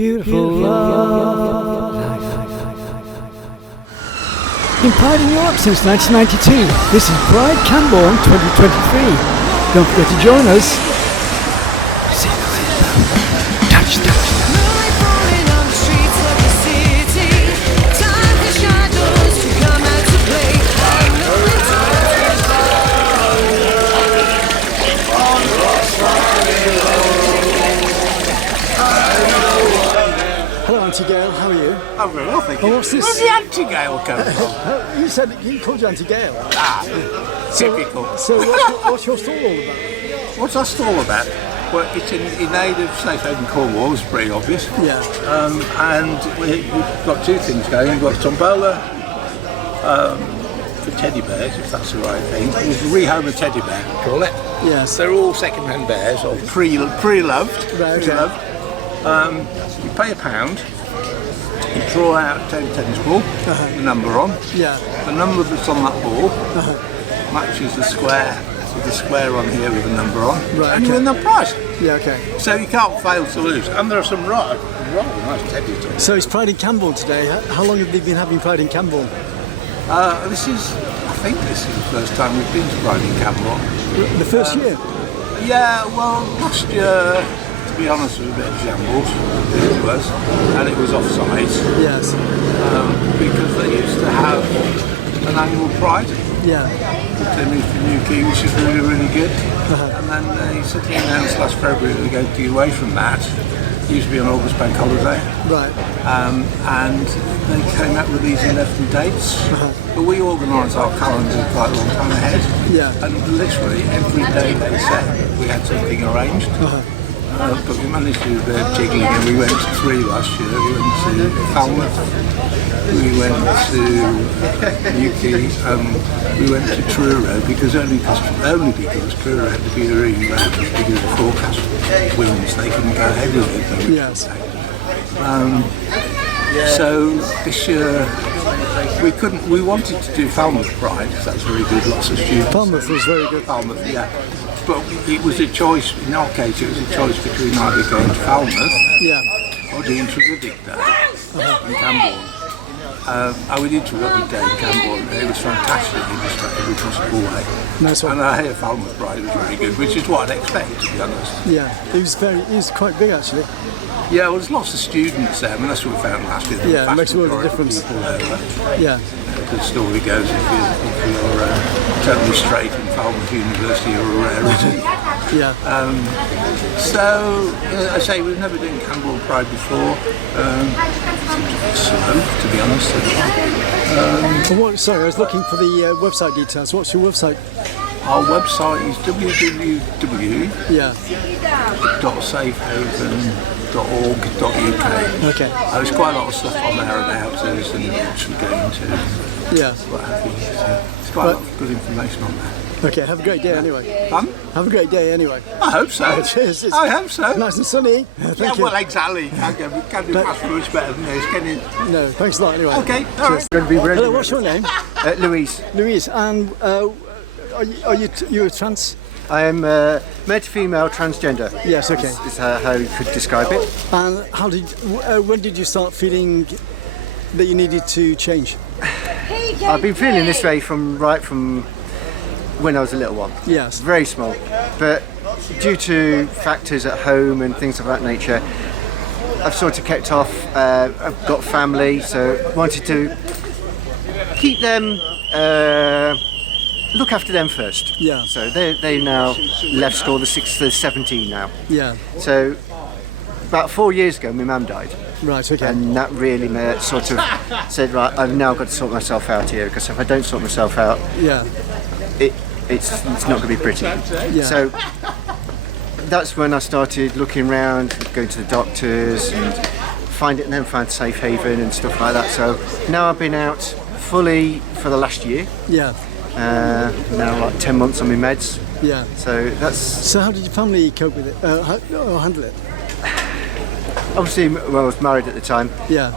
beautiful life. Been Pride in Europe since 1992. This is Pride Camborne 2023. Don't forget to join us. See you later. Touch. Hello, Auntie Gail, how are you? I'm very well, thank you. Oh, what's this? Where's the anti-Gail come from? You said he called you Auntie Gail. Typical. So what's your stall all about? What's our stall about? Well, it's in aid of Safe Haven Cornwall, it's pretty obvious. Yeah. And we've got two things going. We've got tombola for teddy bears, if that's the right thing. We rehome a teddy bear, we call it. Yes. They're all second-hand bears, or pre-loved. Right, okay. Pre-loved. You pay £1, you draw out a table tennis ball, the number on. Yeah. The number that's on that ball matches the square with the square on here with the number on, right, and you win the prize. Yeah, okay. So you can't fail to lose. And there are some rather nice teddies on. So it's Pride in Camborne today. How long have they been having Pride in Camborne? I think this is the first time we've been to Pride in Camborne. The first year? Yeah, well, last year, to be honest, it was a bit of shambles, it was, and it was offside. Yes. Because they used to have an annual Pride. Yeah. They moved to Newquay, which is really, really good. And then they suddenly announced last February that they're going to get away from that. It used to be an August bank holiday. Right. And they came out with these 11 dates. But we organised our calendar quite a long time ahead. Yeah. And literally every day they said we had something arranged. But we managed to do a bit of jiggling, and we went to 3 last year. We went to Falmouth, we went to Newquay, we went to Truro, because only because Truro had to be the really road, because of forecast winds, they couldn't go ahead with it. Yes. So this year we wanted to do Falmouth Pride, because that's very good, lots of students. Falmouth was very good. Falmouth, yeah. But it was a choice, in our case, it was a choice between either going to Falmouth or doing Trevithick Day in Camborne. We did Trevithick Day in Camborne, and it was fantastic in every possible way. Nice one. And I hear Falmouth Pride was very good, which is what I'd expect, to be honest. Yeah, it was quite big actually. Yeah, well, there's lots of students there. I mean, that's what we found last year. Yeah, it makes all the difference. Yeah. The story goes, if you're totally straight in Falmouth University, you're a rarity. Yeah. So, I say, we've never done Camborne Pride before. It's slow, to be honest. Sorry, I was looking for the website details. What's your website? Our website is www.safehaven.org.uk. Okay. There's quite a lot of stuff on there about us and actually going to. Yeah. What have you. So there's quite a lot of good information on there. Okay, have a great day anyway. Fun? Have a great day anyway. I hope so. Cheers. I hope so. Nice and sunny. Thank you. Well, exactly. Can't do much better than this, can you? No, thanks a lot anyway. Okay, all right. Going to be ready. Hello, what's your name? Louise. Louise, and are you a trans? I am male to female transgender. Yes, okay. Is how you could describe it. And when did you start feeling that you needed to change? I've been feeling this way from when I was a little one. Yes. Very small. But due to factors at home and things of that nature, I've sort of kept off. I've got family, so wanted to keep them, look after them first. Yeah. So they now left school, they're 17 now. Yeah. So about 4 years ago, my mum died. Right, okay. And that really sort of said, right, I've now got to sort myself out here, because if I don't sort myself out, Yeah. it's not going to be pretty. Yeah. So that's when I started looking around, going to the doctors, and found Safe Haven and stuff like that. So now I've been out fully for the last year. Yeah. Now like 10 months on my meds. Yeah. So that's. So how did your family cope with it, or handle it? Obviously, well, I was married at the time. Yeah.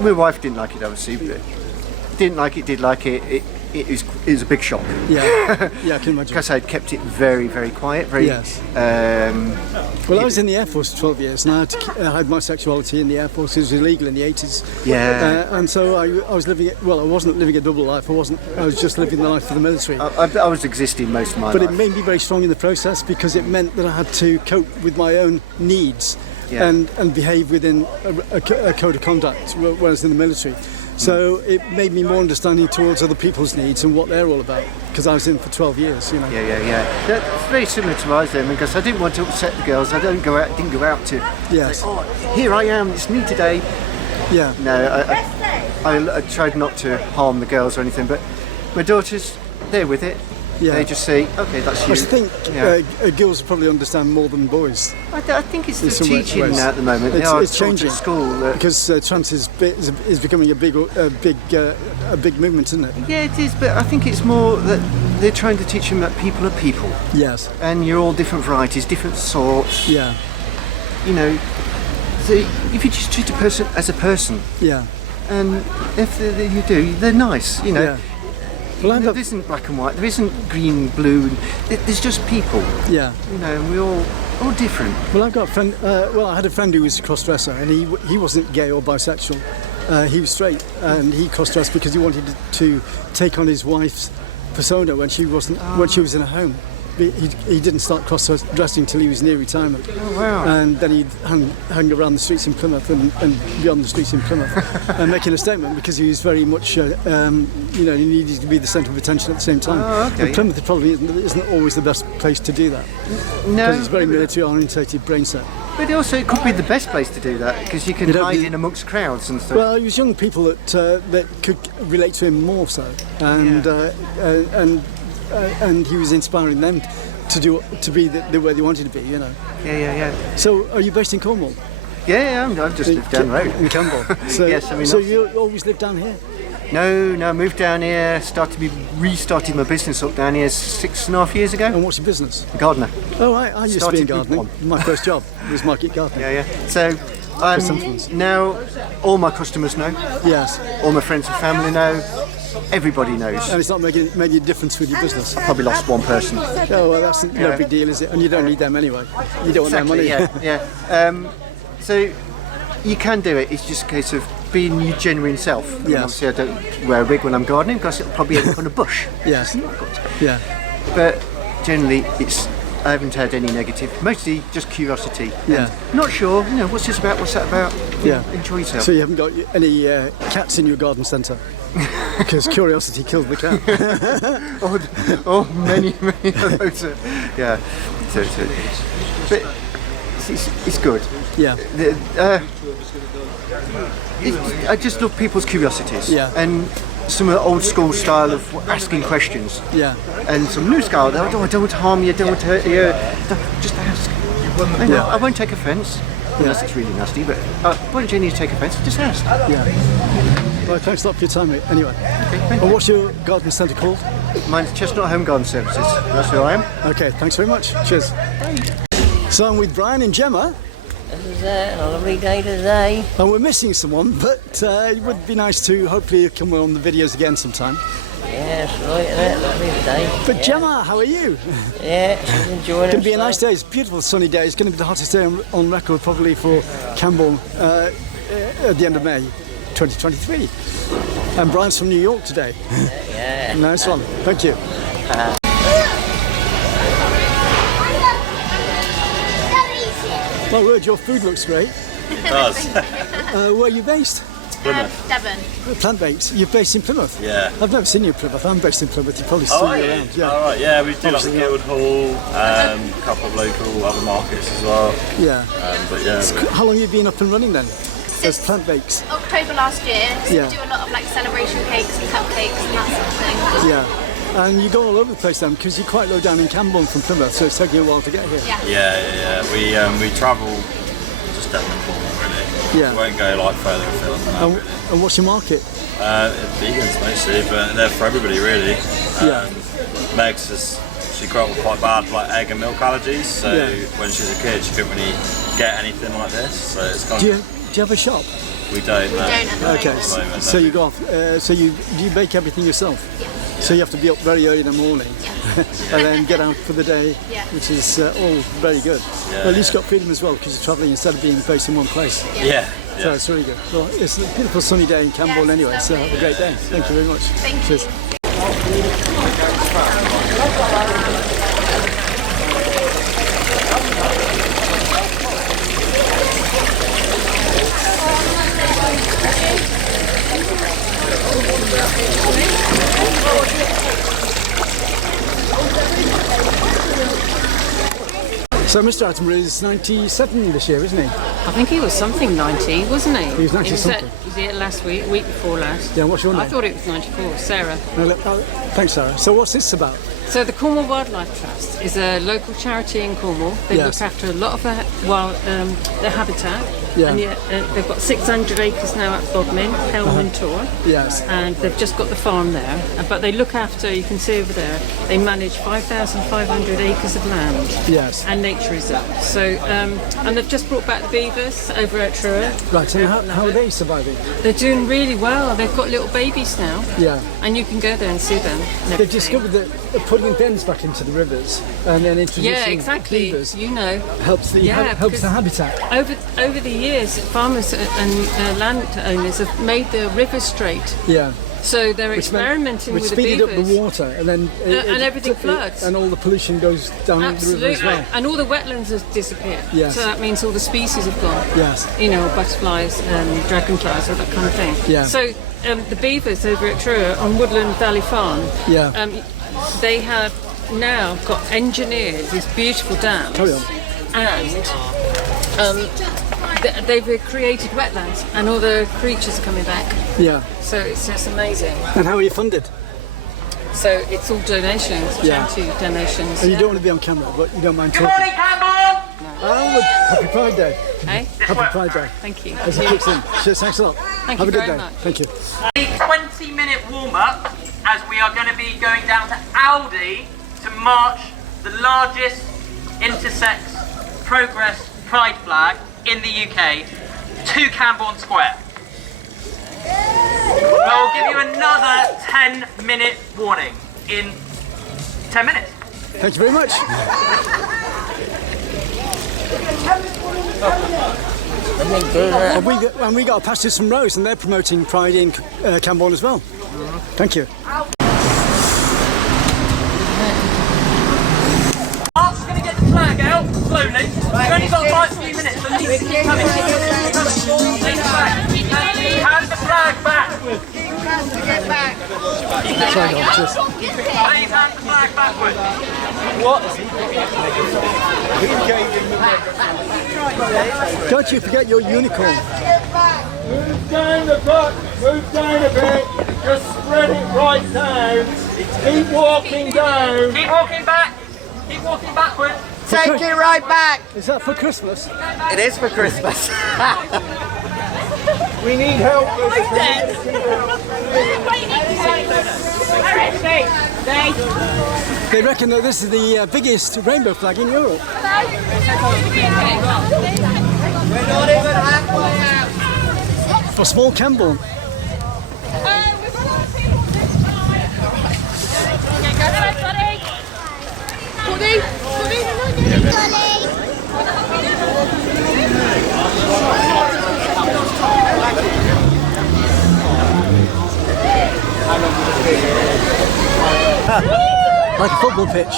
My wife didn't like it, obviously, but did like it. it was a big shock. Yeah, yeah, I can imagine. Because I'd kept it very, very quiet. Very. Yes. Well, I was in the Air Force for 12 years, and I had my sexuality in the Air Force. It was illegal in the 80s. Yeah. And so I was living. Well, I wasn't living a double life. I was just living the life for the military. I was existing most of my life. But it made me very strong in the process because it meant that I had to cope with my own needs and behave within a code of conduct when I was in the military. So it made me more understanding towards other people's needs and what they're all about, because I was in for 12 years, you know. Yeah. That's very similar to ours then, because I didn't want to upset the girls. I didn't go out to Yes. say, oh, here I am, it's me today. Yeah. No, I tried not to harm the girls or anything, but my daughters, they're with it. Yeah. They just say, okay, that's you. I think girls probably understand more than boys. I think it's the some teaching ways. now at the moment. It's changing at school because trans is becoming a big movement, isn't it? Yeah, it is, but I think it's more that they're trying to teach them that people are people. Yes. And you're all different varieties, different sorts. Yeah. You know, so if you just treat a person as a person, Yeah. and if you do, they're nice. You know. Yeah. Well, There isn't black and white. There isn't green, blue. There's just people. Yeah. You know, and we're all different. Well, I've got a friend. I had a friend who was a cross-dresser, and he wasn't gay or bisexual. He was straight, and he cross-dressed because he wanted to take on his wife's persona when she was in a home. He didn't start cross-dressing till he was near retirement. Oh wow! And then he hung around the streets in Plymouth and beyond the streets in Plymouth, and making a statement because he was very much, he needed to be the centre of attention at the same time. Oh, okay. And Plymouth probably isn't always the best place to do that. No, Because it's very military-orientated brain set. but also it could be the best place to do that because you can hide in amongst crowds and stuff. Well, it was young people that could relate to him more so, and he was inspiring them to be the way they wanted to be, you know. Yeah. So, are you based in Cornwall? Yeah, I've just lived down the road. In Camborne. So, Yes, I mean, so that's- you always lived down here? No, I moved down here. Restarted my business up down here 6.5 years ago. And what's your business? Gardener. Oh, right. I used to be in Started with gardening. My first job was market gardening. Yeah. So now all my customers know. Yes. All my friends and family know. Everybody knows. And it's not making a difference with your business. Probably lost one person. Oh, well, that's no big deal, is it? And you don't need them anyway. You don't want their money. Yeah. So you can do it. It's just a case of being your genuine self. And Yes. obviously, I don't wear a wig when I'm gardening because it'll probably end up on a bush. Yes. Yeah. But generally, I haven't had any negative. Mostly just curiosity. Yeah. And not sure. You know, what's this about? What's that about? Yeah. Enjoy yourself. So you haven't got any cats in your garden centre? Because curiosity killed the cat. many of those. Yeah. But it's good. Yeah. I just love people's curiosities. Yeah. And some of the old school style of asking questions. Yeah. And some new style. I don't want to harm you. Don't want to hurt you. Just ask. I won't take offence. Unless it's really nasty, but why don't you need to take offence? Just ask. Yeah. Well, thanks a lot for your time, mate. Anyway. Okay, thank And you. what's your garden centre called? Mine's Chestnut Home Garden Services. That's who I am. Okay, thanks very much. Cheers. So I'm with Brian and Gemma, This is a lovely day today. and we're missing someone, but it would be nice to hopefully come on the videos again sometime. Yes, right, isn't it? Lovely day. But Gemma, how are you? Yeah, she's enjoying it. It's going to be a nice day. It's a beautiful sunny day. It's going to be the hottest day on record probably for Camborne at the end of May 2023. And Brian's from New York today. Yeah. Nice one. Thank you. Well, Ruud, your food looks great. It does. Where are you based? Devon. Plant-based. You're based in Plymouth? Yeah. I've never seen you in Plymouth. I'm based in Plymouth. You probably see Oh, me are you? around. Yeah. All right. Yeah, we do like the Guildhall, a couple of local other markets as well. Yeah. But yeah, How long have you been up and running then? As plant-baked? October last year, so Yeah. we do a lot of like celebration cakes and cupcakes and that sort of thing. Yeah. And you go all over the place then, because you're quite low down in Camborne from Plymouth, so it's taking a while to get here. Yeah. we travel just down the corner really. Yeah. We won't go like further afield than that And, really. and what's your market? Vegans mostly, but they're for everybody really. Yeah. Meg's she grew up with quite bad like egg and milk allergies, so Yeah. when she was a kid she couldn't really get anything like this. So it's kind Do of you have a shop? we don't. We don't at the Okay, moment. so you go off. So do you bake everything yourself? So you have to be up very early in the morning and then get out for the day, Yeah. which is all very good. Well, at least you've got freedom as well because you're travelling instead of being based in one place. Yeah. So it's really good. Well, it's a beautiful sunny day in Camborne anyway, so have a great day. Thank you very much. Thank Cheers. you. So Mr. Attenborough is 97 this year, isn't he? I think he was something 90, wasn't he? He was 90 something. Was he at last week before last? Yeah, what's your name? I thought it was 94, Sarah. No, look, thanks, Sarah. So what's this about? So the Cornwall Wildlife Trust is a local charity in Cornwall. They Yes. look after a lot of their habitat. Yeah. And they've got 600 acres now at Bodmin, Helm and Tor. Yes. And they've just got the farm there. But they look after, you can see over there, they manage 5,500 acres of land. Yes. And nature reserves. So, and they've just brought back the beavers over at Truro. Right, and how are they surviving? They're doing really well. They've got little babies now. Yeah. And you can go there and see them. and They've everything. discovered that putting dens back into the rivers and then introducing Yeah, exactly. beavers You know. helps the because habitat. Over the years, farmers and landowners have made the river straight. Yeah. So they're experimenting which with the speeded beavers. up the water and then And everything floods. and all the pollution goes down the river Absolutely. as well. And all the wetlands have disappeared. Yes. So that means all the species have gone. Yes. You know, butterflies and dragonflies, all that kind of thing. Yeah. So the beavers over at Truro on Woodland Valley Farm, Yeah. they have now got engineered these beautiful dams. Carry on. And they've created wetlands and all the creatures are coming back. Yeah. So it's just amazing. And how are you funded? So it's all donations, Yeah. charity donations. And you yeah. don't want to be on camera, but you don't mind talking. Camborne! Oh, happy Pride Day. Hey? Happy Pride Day. Thank you. As it kicks in. Cheers, thanks a lot. Thank Have you a good very day. much. Thank you. A 20-minute warm-up as we are going to be going down to Aldi to march the largest intersex progress pride flag in the UK to Camborne Square. I'll give you another 10-minute warning in 10 minutes. Thank you very much. And we got to pass this from Rose, and they're promoting Pride in Camborne as well. Thank you. Mark's going to get the flag out slowly. We've only got like a few minutes, so please keep coming. Take the flag. Hand the flag back. Sorry, no, cheers. Please hand the flag backwards. Don't you forget your unicorn. Move down the butt, move down a bit, just spread it right down, keep walking down. Keep walking back. Keep walking backwards. Take it right back. Is that for Christmas? It is for Christmas. We need help. They reckon that this is the biggest rainbow flag in Europe. We're not even halfway out. For small Camborne. Like a football pitch.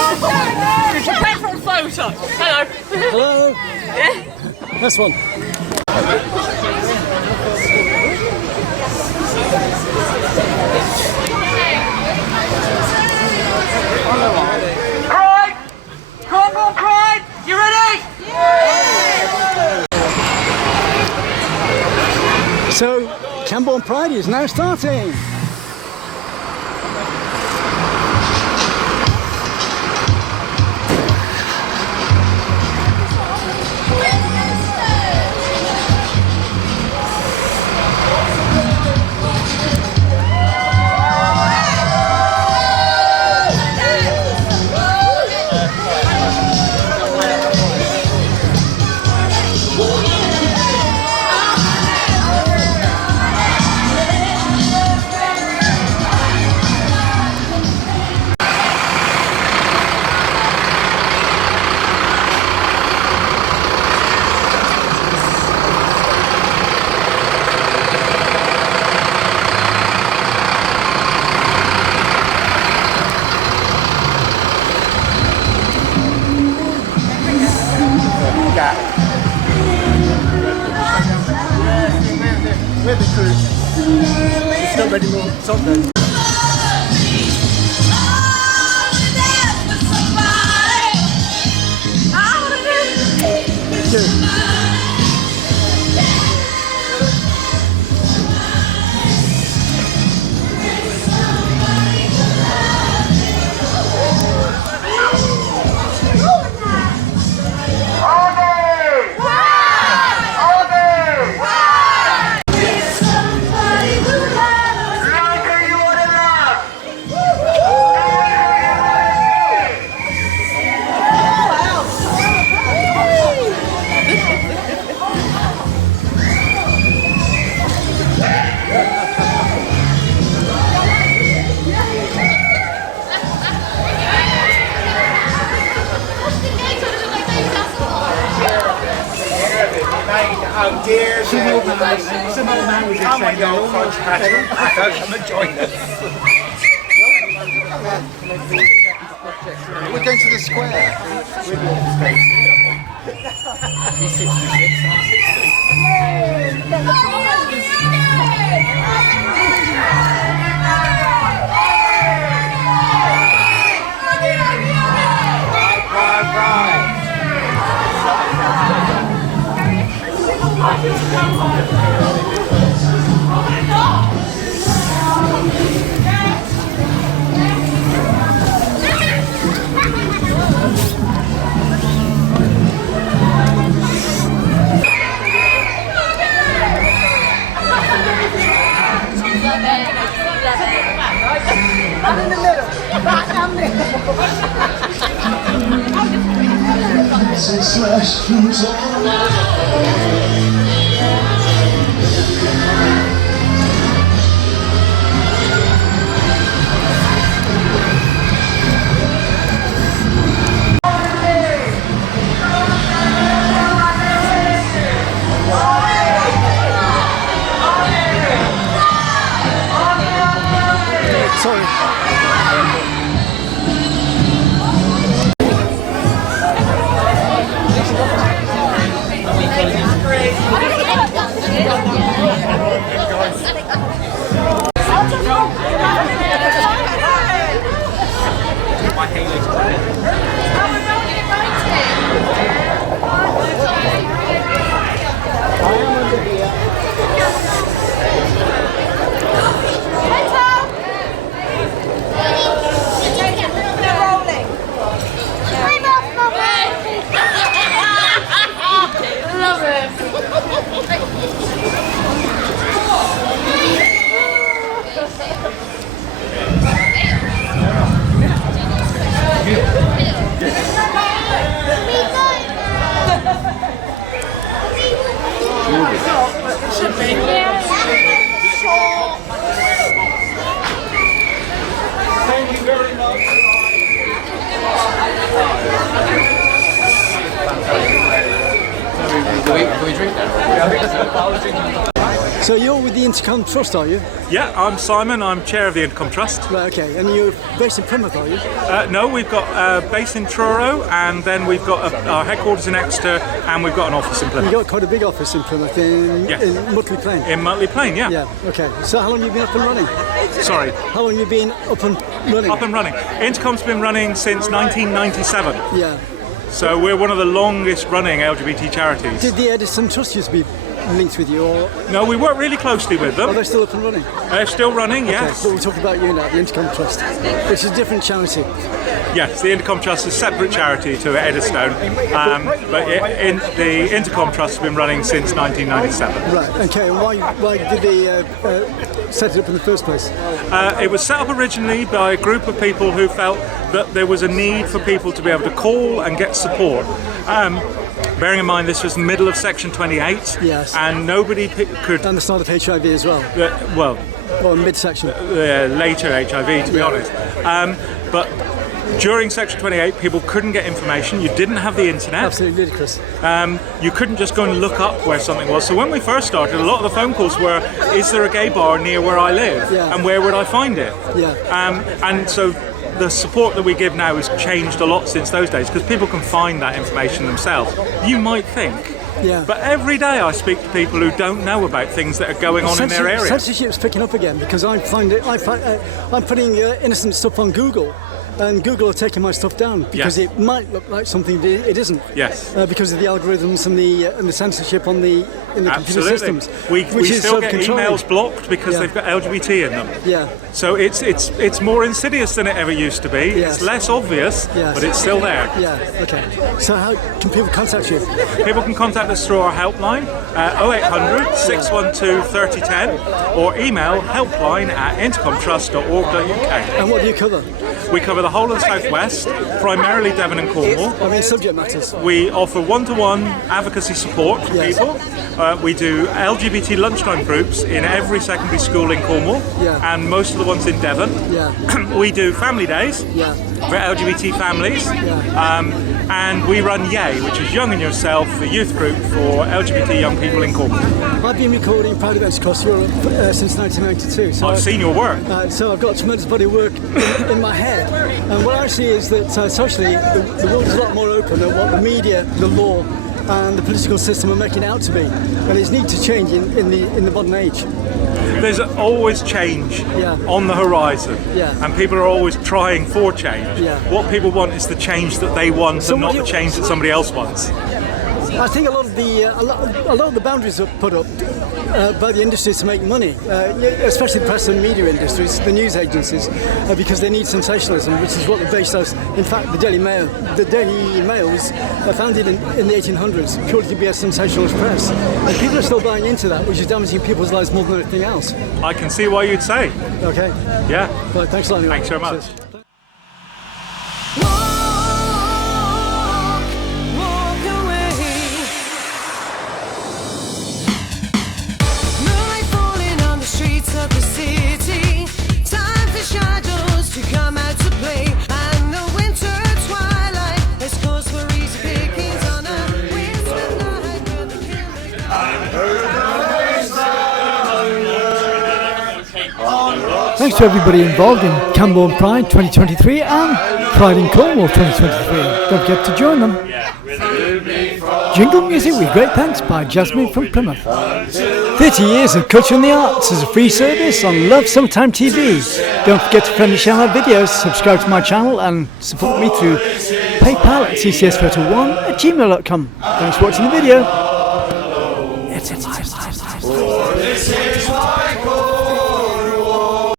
Prepare for a photo. Hello. Hello. This one. Pride! Cornwall Pride! You ready? So, Camborne Pride is now starting. It's not many more songs. Oh dear, some old man was come on, you old French pattern. Come and join us. We're going to the square. He's 66, I'm 'em. So you're with the Intercom Trust, are you? Yeah, I'm Simon, I'm chair of the Intercom Trust. Right, okay, and you're based in Plymouth, are you? No, we've got a base in Truro, and then we've got our headquarters in Exeter, and we've got an office in Plymouth. You've got quite a big office in Plymouth, in Mutley Plain. In Mutley Plain, yeah. Yeah, okay. So how long have you been up and running? Sorry? How long have you been up and running? Up and running. Intercom's been running since 1997. Yeah. So we're one of the longest running LGBT charities. Did the Edison Trust used to be linked with you, or? No, we work really closely with them. Are they still up and running? They're still running, yes. Okay, but we'll talk about you now, the Intercom Trust, which is a different charity. Yes, the Intercom Trust is a separate charity to Eddystone, but the Intercom Trust has been running since 1997. Right, okay, and why did they set it up in the first place? It was set up originally by a group of people who felt that there was a need for people to be able to call and get support. Bearing in mind this was the middle of Section 28, yes, and nobody could... And the start of HIV as well. Well, mid-section. Later HIV, to be honest. But during Section 28, people couldn't get information. You didn't have the internet. Absolutely ludicrous. You couldn't just go and look up where something was. So when we first started, a lot of the phone calls were, is there a gay bar near where I live? Yeah. And where would I find it? Yeah. And so the support that we give now has changed a lot since those days, because people can find that information themselves. You might think Yeah. But every day I speak to people who don't know about things that are going on in their area. Censorship's picking up again because I'm putting innocent stuff on Google. And Google are taking my stuff down because it might look like something it isn't. Yes. Because of the algorithms and the censorship in the computer systems. We still get emails blocked because they've got LGBT in them. Yeah. So it's more insidious than it ever used to be. Yes. It's less obvious, but it's still there. Yeah. Okay. So how can people contact you? People can contact us through our helpline 0800 612 3010 or email helpline@intercomtrust.org.uk. And what do you cover? We cover the whole of the southwest, primarily Devon and Cornwall. I mean, subject matters. We offer one-to-one advocacy support to people. We do LGBT lunchtime groups in every secondary school in Cornwall and most of the ones in Devon. Yeah. We do family days for LGBT families. And we run Yay, which is Young and Yourself, the youth group for LGBT young people in Cornwall. I've been recording Pride events across Europe since 1992. So I've seen your work. So I've got a tremendous body of work in my head. And what I see is that socially, the world is a lot more open than what the media, the law, and the political system are making it out to be. And it's need to change in the modern age. There's always change on the horizon, and people are always trying for change. What people want is the change that they want, and not the change that somebody else wants. I think a lot of the boundaries are put up by the industries to make money, especially press and media industries, the news agencies, because they need sensationalism, which is what the base does. In fact, the Daily Mail was founded in the 1800s purely to be a sensationalist press, and people are still buying into that, which is damaging people's lives more than anything else. I can see why you'd say. Okay. Yeah. Well, thanks a lot. Anyway. Thanks very much. Cheers. Thanks to everybody involved in Camborne Pride 2023 and Pride in Cornwall 2023. Don't forget to join them. Jingle music with great thanks by Jasmine from Plymouth. 30 years of culture and the arts as a free service on Love Summertime TV. Don't forget to friendly share my videos, subscribe to my channel and support me through PayPal at ccsfphoto1@gmail.com. Thanks for watching the video. It's